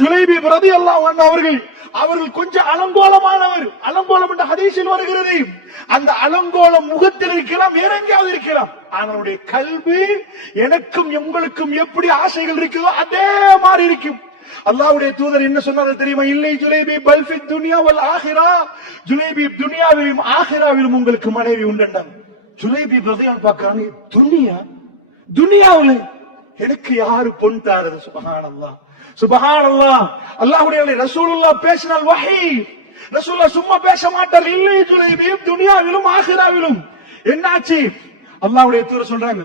ஜுலைபீப் ரலியல்லாஹு அன்ஹு அவர்கள் கொஞ்சம் அலங்கோலமானவர். அலங்கோலம் என்ற ஹதீஸில் வருகிறது. அந்த அலங்கோலம் முகத்தில் இருக்கலாம், வேற எங்கேயாவது இருக்கலாம். அவனுடைய கல்வி எனக்கும் உங்களுக்கும் எப்படி ஆசைகள் இருக்குதோ அதே மாதிரி இருக்கும். அல்லாஹ்வுடைய தூதர் என்ன சொன்னார்கள் தெரியுமா? இல்லை ஜுலைபீப் பல் ஃபி துன்யா வல் ஆகிரா, ஜுலைபீப் துன்யாவிலும் ஆகிராவிலும் உங்களுக்கு மனைவி உண்டென்றாங்க. ஜுலைபீப் ரலியல்லாஹு பார்க்கறாங்க, துன்யாவுல எனக்கு யாரு பொன் தாரது? சுப்ஹானல்லாஹ் சுப்ஹானல்லாஹ். அல்லாஹ்வுடைய ரசூலுல்லாஹ் பேசினால் வஹீ, ரசூலுல்லாஹ் சும்மா பேச மாட்டார். இல்லை ஜுலைபீப் துன்யாவிலும் ஆகிராவிலும். என்னாச்சு? அல்லாஹ்வுடைய தூதர் சொல்றாங்க,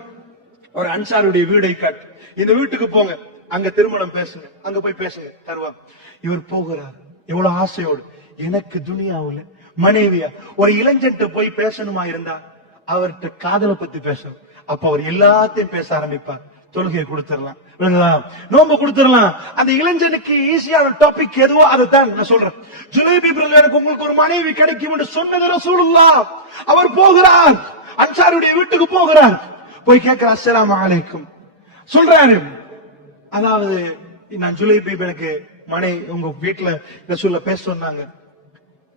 ஒரு அன்சாருடைய வீடை காட்டு, இந்த வீட்டுக்கு போங்க, அங்க திருமணம் பேசுங்க, அங்க போய் பேசுங்க, தருவாங்க. இவர் போகிறார் எவ்வளவு ஆசையோடு. எனக்கு துனியாவுல மனைவியா ஒரு இளைஞன்ட்ட போய் பேசணுமா இருந்தா அவர்கிட்ட காதலை பத்தி பேசணும். அப்ப அவர் எல்லாத்தையும் பேச ஆரம்பிப்பார். தொழுகையை கொடுத்துடலாம், நோம்பு கொடுத்துடலாம். அந்த இளைஞனுக்கு ஈஸியான டாபிக் எதுவோ அதைத்தான் நான் சொல்றேன். ஜுலைபீப் எனக்கு உங்களுக்கு ஒரு மனைவி கிடைக்கும் என்று சொன்னது ரசூலுல்லாஹ். அவர் போகிறார், அன்சாருடைய வீட்டுக்கு போகிறார். போய் கேட்கிற, அஸ்ஸலாமு அலைக்கும் சொல்றாரு. அதாவது நான் ஜுலைபீப் எனக்கு உங்க வீட்டுல ரசூலுல்லாஹ் பேச சொன்னாங்க,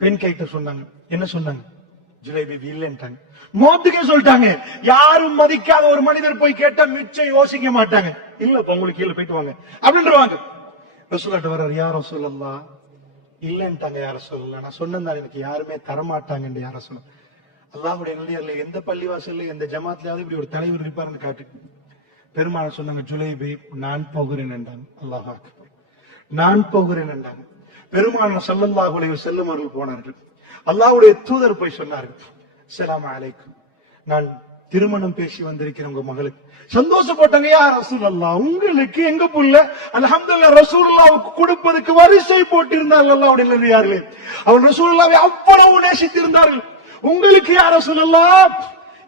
பெண் கேட்க சொன்னாங்க. என்ன சொன்னாங்க? ஜுலைபீப் இல்லைன்ட்டாங்க. மோத்துக்கே சொல்லிட்டாங்க. யாரும் மதிக்காத ஒரு மனிதர் போய் கேட்டா மிச்சம் யோசிக்க மாட்டாங்க. இல்லப்பா உங்களுக்கு கீழே போயிட்டு வாங்க அப்படின்றவாங்க. ரசூலுல்லாஹ் வர்றாரு, யா ரசூலல்லாஹ் இல்லைன்ட்டாங்க. யா ரசூலல்லாஹ் நான் சொன்னேன் எனக்கு யாருமே தரமாட்டாங்க. யார சொல்ல அல்லாஹ்வுடைய நல்லியர்ல எந்த பள்ளிவாசல்ல எந்த ஜமாத்லயாவது இப்படி ஒரு தலைவர் இருப்பாருன்னு காட்டு. பெருமாள் சொன்னாங்க, ஜுலைபீப் நான் போகிறேன் என்றாங்க. அல்லாஹ் அக்பர், நான் போகிறேன் என்றாங்க. பெருமாள் ஸல்லல்லாஹு அலைஹி வஸல்லம் அவர்கள் போனார்கள். அல்லாஹ்வுடைய தூதர் போய் சொன்னார்கள், அஸ்ஸலாமு அலைக்கும், நான் திருமணம் பேசி வந்திருக்கிறேன் உங்க மகளுக்கு. சந்தோஷப்பட்டாங்க. யா ரசூலல்லாஹ் உங்களுக்கு எங்க புள்ள? அல்ஹம்துலில்லாஹ் ரசூலுல்லாஹ்வுக்கு கொடுப்பதற்கு வரிசை போட்டிருந்தார்கள். அல்லாஹ்வுடைய நல்லடியார்களே, அவர் ரசூலுல்லாஹ்வை அவ்வளவு நேசித்திருந்தார்கள். உங்களுக்கு யா ரசூலல்லாஹ்,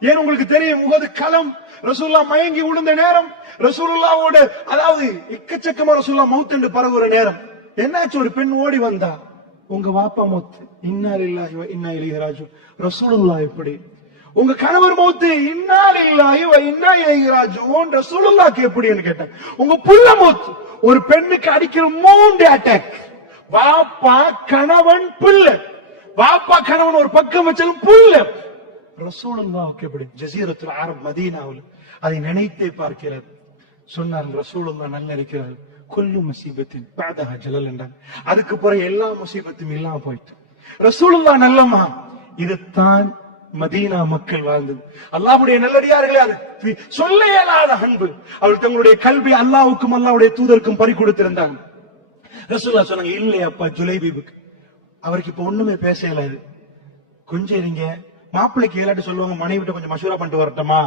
ஏன் உங்களுக்கு தெரியும், உஹது களம் ரசூலுல்லாஹ் மயங்கி விழுந்த நேரம், ரசூலுல்லாஹ்வோட அதாவது எக்கச்சக்கமா ரசூலுல்லாஹ் மௌத் என்று பரவுற நேரம். என்னாச்சு? ஒரு பெண் ஓடி வந்தா, உங்க வாப்பா மௌத், இன்னா லில்லாஹி வ இன்னா இலைஹி ராஜிஊன். ரசூலுல்லாஹ் எப்படி? உங்க கணவர் மௌத், இன்னா லில்லாஹி வ இன்னா இலைஹி ராஜிஊன். ரசூலுல்லாஹ்க்கு எப்படின்னு கேட்டாங்க. உங்க புள்ள மௌத். ஒரு பெண்ணுக்கு அடிக்கிற 3 அட்டாக், வாப்பா கணவன் பிள்ளை, வாப்பா கணவன் ஒரு பக்கம் வச்சாலும் புள்ள. ரசூலுல்லாஹ்க்கு எப்படி? ஜஸீரத்துல் அரப் மதீனாவுல அதை நினைத்தே பார்க்கிறார். சொன்னார் ரசூலுல்லாஹ் நல்ல இருக்கிறார். குல்லு முசீபத்தின் பாதஹா ஜலல் என்றாங்க. அதுக்கு பிறகு எல்லா முசீபத்தும் இல்லாம போயிட்டு ரசூலுல்லாஹ் நல்லமா. இதுதான் மதீனா மக்கள் வாழ்ந்தது. அல்லாஹ்வுடைய நல்லடியார்களே, அது சொல்ல இயலாத அன்பு. அவர்கள் தங்களுடைய கல்வி அல்லாஹ்வுக்கும் அல்லாஹ்வுடைய தூதருக்கும் பறி கொடுத்திருந்தாங்க. ரசூலுல்லாஹ் சொன்னாங்க, இல்லையா அப்பா ஜுலைபீபுக்கு அவருக்கு இப்ப ஒண்ணுமே பேச இயலாது, கொஞ்சம் இருங்க. மாப்பிள்ளைக்கு ஏலாட்டு சொல்லுவாங்க, மனைவிட்ட கொஞ்சம் மசூரா பண்ணிட்டு வரட்டுமா?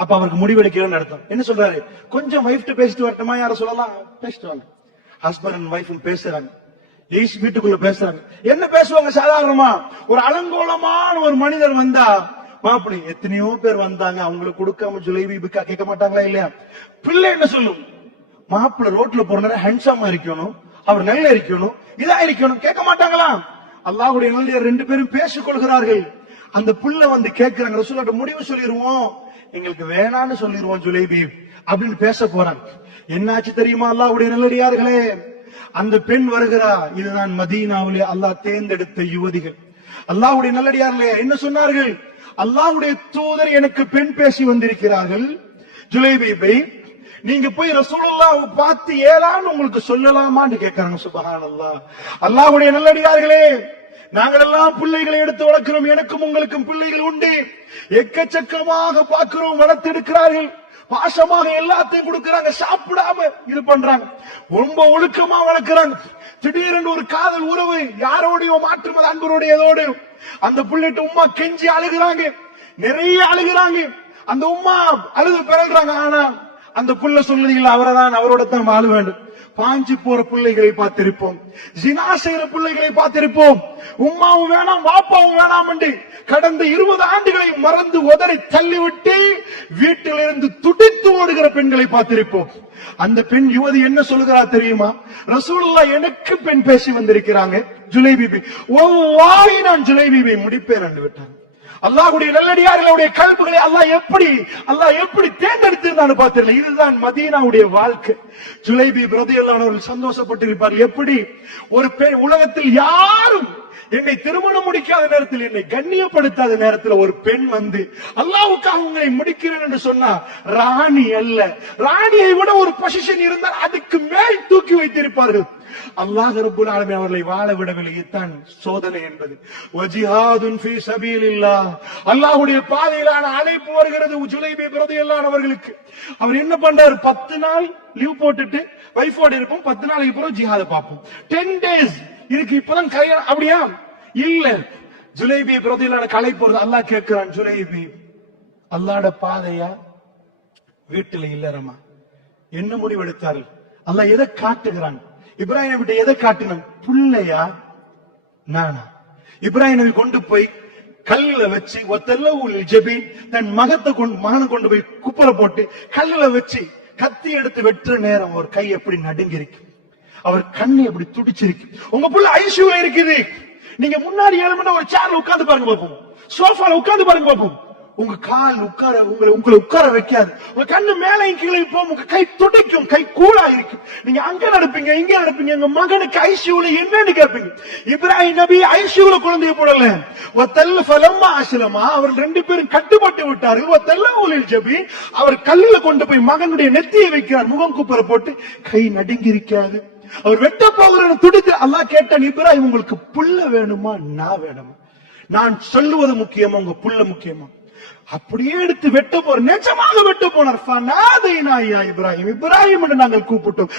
அப்ப அவருக்கு முடிவெடுக்கிறேன்னு அர்த்தம். என்ன சொல்றாரு? கொஞ்சம் வைஃப்ட்ட பேசிட்டு வரட்டுமா? யார சொல்லலாம், பேசிட்டு வாங்க. ஹஸ்பண்ட் அண்ட் வைஃப் பேசுறாங்க, வீட்டுக்குள்ள பேசுறாங்க. என்ன பேசுவாங்க? சாதாரணமா ஒரு அலங்கோலமான ஒரு மனிதர் வந்தா, மாப்பிள்ளை எத்தனையோ பேர் வந்தாங்க, அவங்களுக்கு கொடுக்காம ஜுலைபீபுக்கா கேட்க மாட்டாங்களா இல்லையா? பிள்ளை என்ன சொல்லும்? மாப்பிள்ளை ரோட்ல போற நேரம் ஹேண்ட்ஸமா இருக்கணும், அவர் நல்ல இருக்கணும், இதா இருக்கணும், கேட்க மாட்டாங்களா? அல்லாஹ்வுடைய நல்லடியார் 2 பேரும் பேசிக் கொள்கிறார்கள். அந்த புள்ள வந்து கேட்கிறாங்க, ரசூலுல்லாஹ் முடிவு சொல்லிடுவோம், எங்களுக்கு வேணான்னு சொல்லிடுவோம் ஜுலைபீப் அப்படின்னு பேச போறாங்க. என்னாச்சு தெரியுமா? அல்லாஹ்வுடைய நல்லடியார்களே, அந்த பெண் வருகிறா. இதுதான் மதீனாவிலே அல்லாஹ் தேர்ந்தெடுத்த யுவதிகள். அல்லாஹ்வுடைய நல்லடியார்களே என்ன சொன்னார்கள்? அல்லாஹ்வுடைய தூதர் எனக்கு பெண் பேசி வந்திருக்கிறார்கள், ஜுலைபீபை நீங்க போய் ரசூலுல்லாஹ் பார்த்து ஏலான்னு உங்களுக்கு சொல்லலாமான்னு கேட்கறாங்க. சுப்ஹானல்லாஹ். அல்லாஹ்வுடைய நல்லடியார்களே, நாங்கள் எல்லாம் பிள்ளைகளை எடுத்து வளர்க்கிறோம், எனக்கும் உங்களுக்கும் பிள்ளைகள் உண்டு, எக்கச்சக்கமாக பார்க்கிறோம், வளர்த்தெடுக்கிறார்கள், பாசமாக எல்லாத்தையும் கொடுக்கிறாங்க, சாப்பிடாம இது பண்றாங்க, ரொம்ப ஒழுக்கமா வளர்க்கிறாங்க. திடீரென்று ஒரு காதல் உறவு யாரோடையோ மாற்றுமது அன்பரோடையதோடு அந்த பிள்ளைட்டு உம்மா கெஞ்சி அழுகிறாங்க, நிறைய அழுகிறாங்க. அந்த உம்மா அழுது பிறல்றாங்க. ஆனா அந்த புள்ள சொல்லுறீங்களா, அவரைதான், அவரோட தான் வாழ வேண்டும். பாஞ்சு போற பிள்ளைகளை பார்த்திருப்போம், ஜினா செய்யற பிள்ளைகளை பார்த்திருப்போம். உம்மாவும் வேணாம் வாப்பாவும் வேணாம் என்று கடந்த 20 ஆண்டுகளை மறந்து உதறி தள்ளிவிட்டு வீட்டிலிருந்து துடித்து ஓடுகிற பெண்களை பார்த்திருப்போம். அந்த பெண் யுவதி என்ன சொல்லுகிறா தெரியுமா? ரசூலுல்லாஹ் எனக்கு பெண் பேசி வந்திருக்கிறாங்க, ஜுலைபீபி, வல்லாஹி நான் ஜுலைபீபை முடிப்பேன் என்று விட்டாங்க. அல்லாஹ்வுடைய நல்லடியார்களுடைய கல்புகளை அல்லாஹ் எப்படி தேர்ந்தெடுத்திருந்தான்னு பார்த்தீங்க. இதுதான் மதீனாவுடைய வாழ்க்கை. ஜுலைபி ரலியல்லாஹு அன்ஹு அவர்கள் சந்தோஷப்பட்டிருப்பார். எப்படி ஒரு பெண், உலகத்தில் யாரும் என்னை திருமணம் முடிக்காத நேரத்தில், என்னை கண்ணியப்படுத்தாத நேரத்தில் ஒரு பெண் வந்து அல்லாஹ்வுக்காக உங்களை முடிக்கிறேன் என்று சொன்னா, ராணி அல்ல, ராணியை விட ஒரு பொசிஷன் இருந்தால் அதுக்கு மேல் தூக்கி வைத்திருப்பார்கள். அல்லாஹ் ரப்பல் ஆலமீன் அவர்களை வாழ விடவில்லை. இதுதான் சோதனை என்பது. வஜிஹாதுன் ஃபீ சபீலில்லாஹ், அல்லாஹ்வுடைய பாதையிலான அழைப்பு வருகிறது ஜுலைபி ரலியல்லாஹு அன்ஹு அவர்களுக்கு. அவர் என்ன பண்றாரு? 10 நாள் லீவ் போட்டுட்டு வைஃபோட இருப்போம், 10 நாளைக்கு அப்புறம் ஜிஹாத பார்ப்போம். 10 டேஸ் இதுக்கு இப்பதான் கல்யாணம், அப்படியா? இல்ல, ஜுலைபி ரலியல்லாஹு அன்ஹு அழைப்பு வருது. அல்லாஹ் கேட்கிறான், ஜுலைபி அல்லாஹ்வுடைய பாதையா வீட்டுல இல்லறமா? என்ன முடிவெடுத்தார்கள்? அல்லாஹ் எதை காட்டுகிறான்? இப்ராஹிம் நபி எதை காட்டினான்? புள்ளையா நானா? இப்ராஹிம் நபி கொண்டு போய் கல்லுல வச்சு தன் மகனை கொண்டு போய் குப்பரை போட்டு கல்லுல வச்சு கத்தி எடுத்து வெட்டுற நேரம் அவர் கை எப்படி நடுங்கிருக்கு, அவர் கண்ணு எப்படி துடிச்சிருக்கு. உங்க புள்ள ஐசியூல இருக்குது, நீங்க முன்னாடி 7 மணி ஒரு சேர்ல உட்கார்ந்து பாருங்க பாப்போம், சோஃபால உட்கார்ந்து பாருங்க பாப்போம். உங்க கால் உங்களை உட்கார வைக்காது, உங்க கண்ணு மேலே கீழே போகும், உங்க கை துடிக்கும், கை கூலா இருக்கும். நீங்க அங்க நடப்பீங்க, இங்க நடப்பீங்க. எங்க மகனுக்கு ஐசியூல என்னன்னு கேட்பீங்க. இப்ராஹிம் நபி ஐசியூல குழந்தைய போடல. அவர் 2 பேரும் கட்டுப்பட்டு விட்டார்கள். அவர் கல்லுல கொண்டு போய் மகனுடைய நெத்தியை வைக்கிறார், முகம் குப்புற போட்டு, கை நடுங்கிருக்காது. அவர் வெட்ட போகிற துடித்து அல்லாஹ் கேட்டான், இப்ராஹிம் உங்களுக்கு புள்ள வேணுமா நான் வேணுமா? நான் சொல்லுவது முக்கியமா உங்க புள்ள முக்கியமா? அப்படியே எடுத்து வெட்ட போற, நிஜமாக வெட்ட போனார். இப்ராஹிம் இப்ராஹிம் என்று நாங்கள் கூப்பிட்டோம்.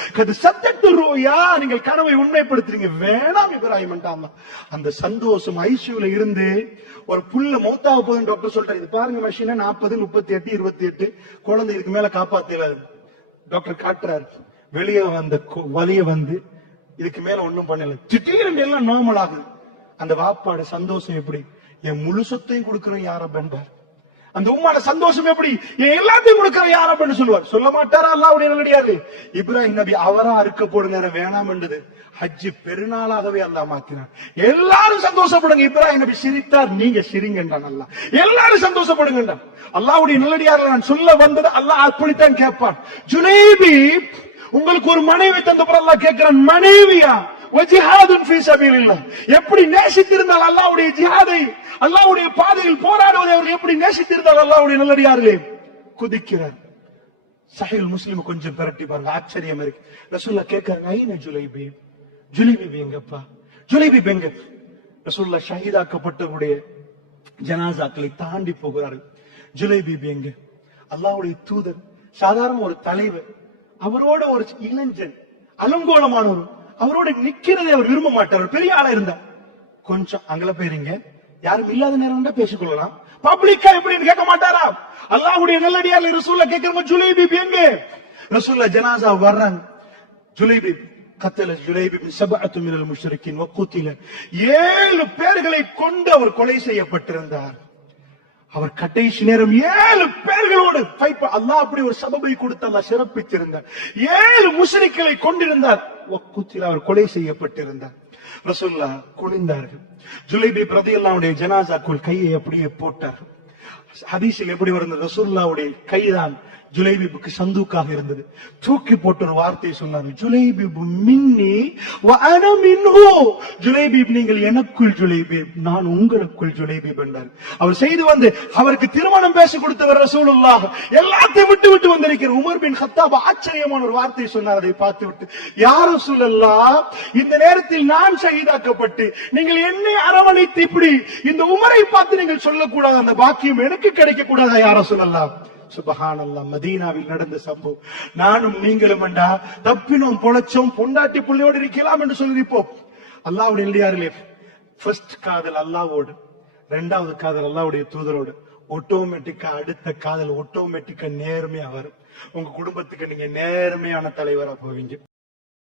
நீங்கள் கனவை உண்மைப்படுத்துறீங்க, வேணாம் இப்ராஹிம். அந்த சந்தோஷம் ஐசியூல இருந்து ஒரு புள்ள மௌத்தாக போகுதுன்னு டாக்டர் சொல்றாரு. இது பாருங்க மஷினா 40, 38, 28 குழந்தை இதுக்கு மேல காப்பாத்தல. டாக்டர் காட்டுறாரு, வெளியே வந்த வலிய வந்து இதுக்கு மேல ஒண்ணும் பண்ணல. திடீர்னு எல்லாம் நார்மல் ஆகுது. அந்த வாப்பாடு சந்தோஷம் எப்படி? என் முழு சொத்தையும் கொடுக்கிறேன் யார பெண்டார். அந்த உம்மாட சந்தோஷம் எப்படி? எல்லாத்தையும் கொடுக்கிற யார் அப்படின்னு சொல்லுவார். சொல்ல மாட்டாரா அல்லாஹ்வுடைய நல்லடியார்களே? இப்ராஹிம் நபி அவரா அறுக்க போட நேரம் வேணாம் என்றது ஹஜ் பெருநாளாகவே அல்லாஹ் மாத்தினார். எல்லாரும் சந்தோஷப்படுங்க. இப்ராஹிம் நபி சிரித்தார், நீங்க சிரிங்க என்றான் அல்லாஹ். எல்லாரும் சந்தோஷப்படுங்க என்றான். அல்லாஹ்வுடைய நல்லடியார்கள் நான் சொல்ல வந்தது அல்லாஹ் அப்படித்தான் கேட்பான். ஜுலைபி உங்களுக்கு ஒரு மனைவி தந்த பிறகு அல்லாஹ் கேட்கிறான், மனைவியா? எப்படி நேசித்திருந்தால் அல்லாஹ்வுடைய ஜிஹாதை, அல்லாஹ்வுடைய பாதையில் போராடுவதை அவர் எப்படி நேசித்திருந்தால் அல்லாஹ்வுடைய நல்லடியார்களே குதிக்கிறார். சஹீஹ் முஸ்லிம் கொஞ்சம் பிரட்டி பாருங்க, ஆச்சரியம் இருக்கு. ரசூலுல்லாஹ் கேட்கிறாங்க, ஐன ஜுலைபி, ஜுலைபி எங்கப்பா? ஜுலைபி எங்க? ரசூலுல்லாஹ் ஷஹீதாக்கப்பட்டவருடைய ஜனாசாக்களை தாண்டி போகிறார்கள். ஜுலைபி எங்க? அல்லாஹ்வுடைய தூதர், சாதாரண ஒரு தலைவர், அவரோட ஒரு இளைஞன், அலங்கோலமானவர், அவரோட நிக்கிறதை அவர் விரும்ப மாட்டார். பெரிய ஆளா இருந்தா கொஞ்சம் அங்கல போயிருங்க, யாரும் இல்லாத நேரம் தான் பேசிக்கொள்ளலாம். பப்ளிக்கா எப்படின்னு கேட்க மாட்டாரா? அல்லாஹ்வுடைய நல்லடியார்கள் ரசூலுல்லாஹ் கேட்கிறாங்க, ஜுலைபி எங்க? ரசூலுல்லாஹ் ஜனாஸா வர்றாங்க. ஜுலைபி கத்தல ஜுலைபி சபஅத்து மினல் முஷ்ரிக்கீன் வகுத்தில, 7 பேர்களை கொண்டு அவர் கொலை செய்யப்பட்டிருந்தார். அவர் கடைசி நேரம் 7 பேர்களோடு ஃபைட். அல்லாஹ் அப்படி ஒரு சபபை கொடுத்து அல்லாஹ் சிறப்பித்திருந்தார். 7 முஸ்லிம்களை கொண்டிருந்தார். வகுத்தில அவர் கொலை செய்யப்பட்டிருந்தார். ரசூலுல்லாஹ் குனிந்தார்கள். ஜுலைபி ரலியல்லாஹு அன்ஹு ஜனாஸாக்குள் கையை அப்படியே போட்டார். ஹதீஸில் எப்படி வருது? ரசூலுல்லாஹ்வுடைய கைதான் ஜுலைபிபுக்கு சந்தூக்காக இருந்தது. தூக்கி போட்டு ஒரு வார்த்தையை சொன்னார், ஜுலைபிபு மின்னி வ அன மின்ஹு. ஜுலைபிப் நீங்கள் எனக்குள், ஜுலைபிப் நான் உங்களுக்குள் ஜுலைபிப் என்றார். அவர் செய்து வந்து அவருக்கு திருமணம் பேசி கொடுத்தவர் ரசூலுல்லாஹ். எல்லாத்தையும் விட்டு விட்டு வந்திருக்கிற உமர் பின் கத்தாப் ஆச்சரியமான ஒரு வார்த்தையை சொன்னார். அதை பார்த்து விட்டு, யா ரசூலல்லாஹ், இந்த நேரத்தில் நான் ஷஹீதாக்கப்பட்டு நீங்கள் என்னை அரவணைத்து இப்படி இந்த உமரை பார்த்து நீங்கள் சொல்லக்கூடாது, அந்த பாக்கியம் எனக்கு கிடைக்க கூடாதா யா ரசூலல்லாஹ்? சுபஹானல்லாஹ். மதீனாவில் நடந்த சம்பவம். நானும் நீங்களும் என்றா தப்பினோம் பொழைச்சோம் பொண்டாட்டி புள்ளையோடு இருக்கலாம் என்று சொல்லிருப்போம். அல்லாஹ்வுடைய நல்லடியார்களே, ஃபர்ஸ்ட் காதல் அல்லாஹ்வோடு, 2வது காதல் அல்லாஹ்வுடைய தூதரோடு. ஆட்டோமேட்டிக்கா அடுத்த காதல் ஆட்டோமேட்டிக்கா நேர்மையா வரும். உங்க குடும்பத்துக்கு நீங்க நேர்மையான தலைவரா போவீங்க.